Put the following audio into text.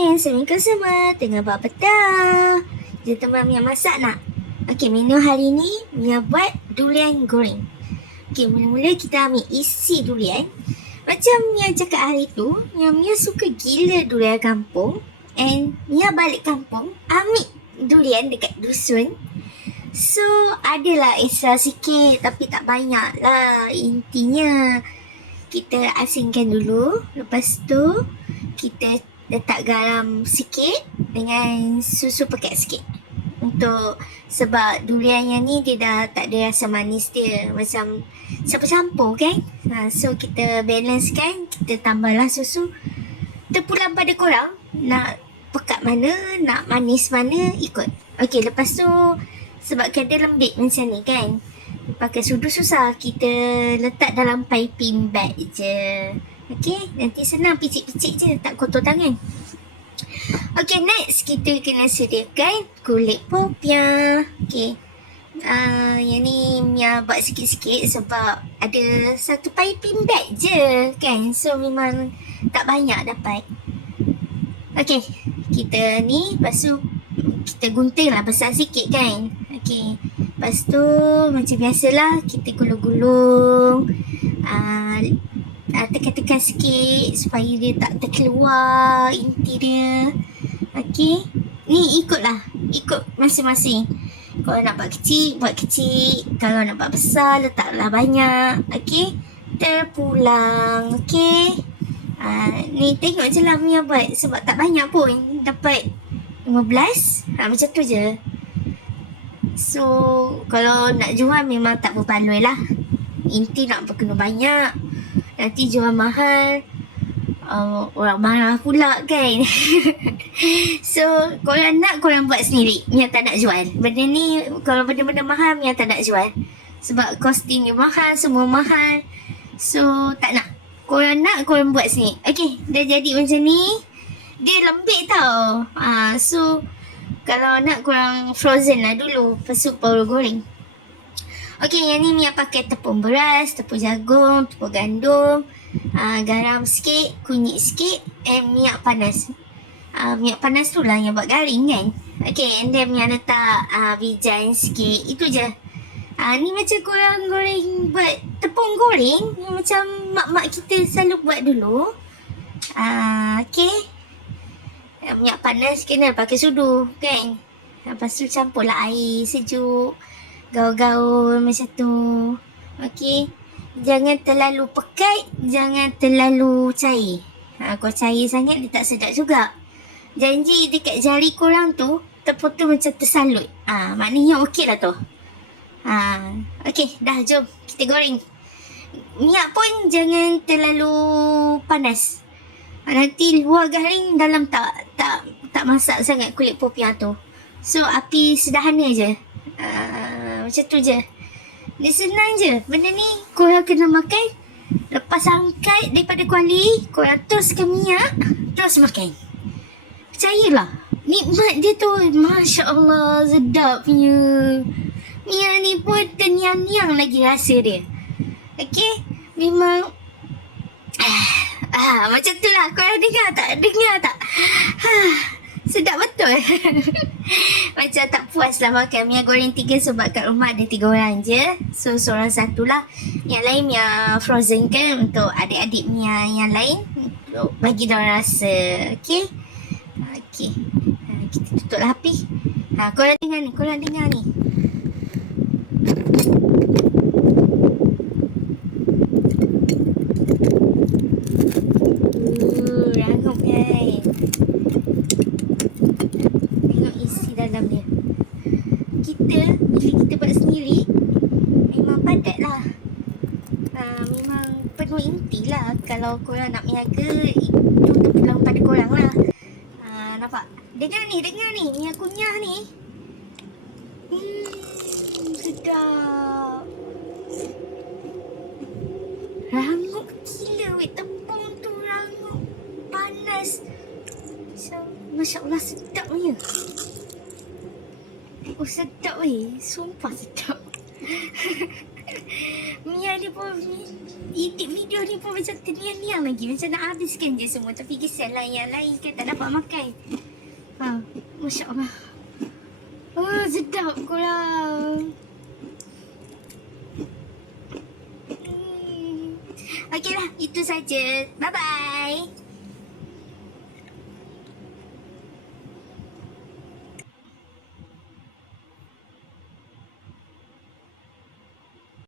Assalamualaikum semua. Tengah buat petang. Jadi teman Mia masak nak? Okey, menu hari ni Mia buat durian goreng. Okey, mula-mula kita ambil isi durian. Macam Mia cakap hari tu, Mia suka gila durian kampung. And Mia balik kampung, ambil durian dekat dusun. So, adalah extra sikit tapi tak banyak lah. Intinya, kita asingkan dulu. Lepas tu, kita letak garam sikit dengan susu pekat sikit. Untuk sebab durian yang ni dia dah tak ada rasa manis dia. Macam campur-campur kan. So kita balance kan. Kita tambahlah susu. Terpulang pada korang. Nak pekat mana, nak manis mana, ikut. Okey, lepas tu sebab dia lembik macam ni kan. Pakai sudu susah. Kita letak dalam piping bag je. Okey, nanti senang picit-picit je, tak kotor tangan. Okey, next kita kena sediakan kulit popiah. Okey. Yang ni Mia buat sikit-sikit sebab ada satu piping bag je kan. So memang tak banyak dapat. Okey, kita ni lepas tu kita gunting lah besar sikit kan. Okey. Lepas tu macam biasalah kita gulung-gulung. Tekan-tekan sikit supaya dia tak terkeluar inti dia. Okey. Ni ikutlah. Ikut masing-masing. Kalau nak buat kecil, buat kecil. Kalau nak buat besar, letaklah banyak. Okey. Terpulang. Okey. Ni tengok je lah Mia buat. Sebab tak banyak pun. Dapat 15. Macam tu je. So, kalau nak jual memang tak berbaloi lah. Inti nak berkena banyak. Nanti jual mahal. Orang marah pula kan. So, korang nak korang buat sendiri. Mia tak nak jual. Benda ni, kalau benda-benda mahal, Mia tak nak jual. Sebab kosting dia mahal, semua mahal. So, tak nak. Korang nak, korang buat sendiri. Okay, dah jadi macam ni. Dia lembik tau. So, kalau nak korang frozen lah dulu. Lepas tu baru goreng. Okey, yang ni Mia pakai tepung beras, tepung jagung, tepung gandum, garam sikit, kunyit sikit, and minyak panas. Minyak panas tu lah yang buat garing kan. Okey, and then Mia letak wijen sikit. Itu je. Ni macam korang goreng buat tepung goreng. Macam mak-mak kita selalu buat dulu. Okey. Minyak panas kena pakai sudu kan. Lepas tu campurlah air sejuk. Gaul-gaul macam tu. Okey. Jangan terlalu pekat, jangan terlalu cair. Kalau cair sangat dia tak sedap juga. Janji dekat jari korang tu terputus macam tersalut. Maknanya okey lah tu. Okey, dah jom kita goreng. Minyak pun jangan terlalu panas. Nanti luar garing, dalam tak masak sangat kulit popiah tu. So api sederhana je. Macam tu je. Dia senang je. Benda ni korang kena makan. Lepas angkat daripada kuali, korang teruskan minyak, terus makan. Percayalah. Nikmat dia tu. Masya Allah, sedap punya. Mia ni pun terniang-niang lagi rasa dia. Okay. Memang macam tu lah. Korang dengar tak? Dengar tak? Sedap betul. Macam tak puas lah makan. Mia goreng 3 sebab kat rumah ada 3 orang je. So seorang satu lah. Yang lain Mia frozen kan untuk adik-adik Mia yang lain. Untuk bagi diorang rasa. Okay. Okay. Kita tutuplah api. Korang dengar ni. Korang dengar ni. Rangup kan. Tengok isi dalam dia. Bila kita buat sendiri, memang padat lah. Memang penuh inti lah. Kalau korang nak meniaga, itu terpulang pada korang lah. Nampak? Dengar ni. Mia kunyah ni. Sedap. Rangup gila weh. Tepung tu rangup. Panas. Masya Allah, sedap punya. Oh, sedap weh. Sumpah sedap. Mia dia pun edit video ni pun macam terniang-niang lagi. Macam nak habiskan je semua. Tapi kesian lah yang lain kan tak dapat makan. Masya Allah. Sedap korang. Okey lah, itu saja. Bye-bye.